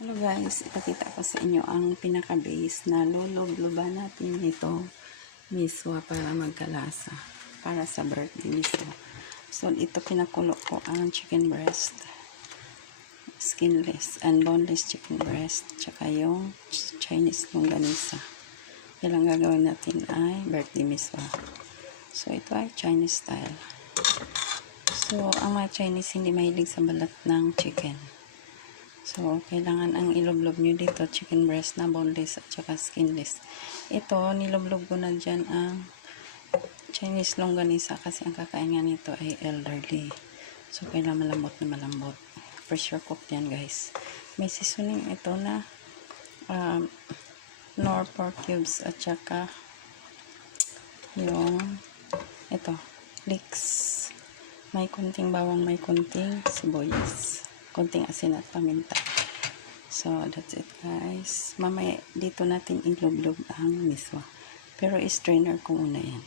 Hello guys, ipakita ko sa inyo ang pinaka-base na lulubluban natin ito miswa para magkalasa para sa birthday miswa. So ito pinakulo ko ang chicken breast, skinless and boneless chicken breast, tsaka yung Chinese longganisa. Yan ang gagawin natin ay birthday miswa. So ito ay Chinese style. So ang mga Chinese hindi mahilig sa balat ng chicken. So, kailangan ang ilublob nyo dito, chicken breast na boneless at saka skinless. Ito, nilublob ko na dyan ang Chinese longganisa kasi ang kakain nga nito ay elderly. So, kailangan malambot na malambot. Pressure cook yan guys. May seasoning ito na nor pork cubes at saka yung ito, leeks. May kunting bawang, may kunting sibuyas, konting asin at paminta. So, that's it guys. Mamaya dito natin ilublob ang miswa. Pero i-strainer ko muna yan.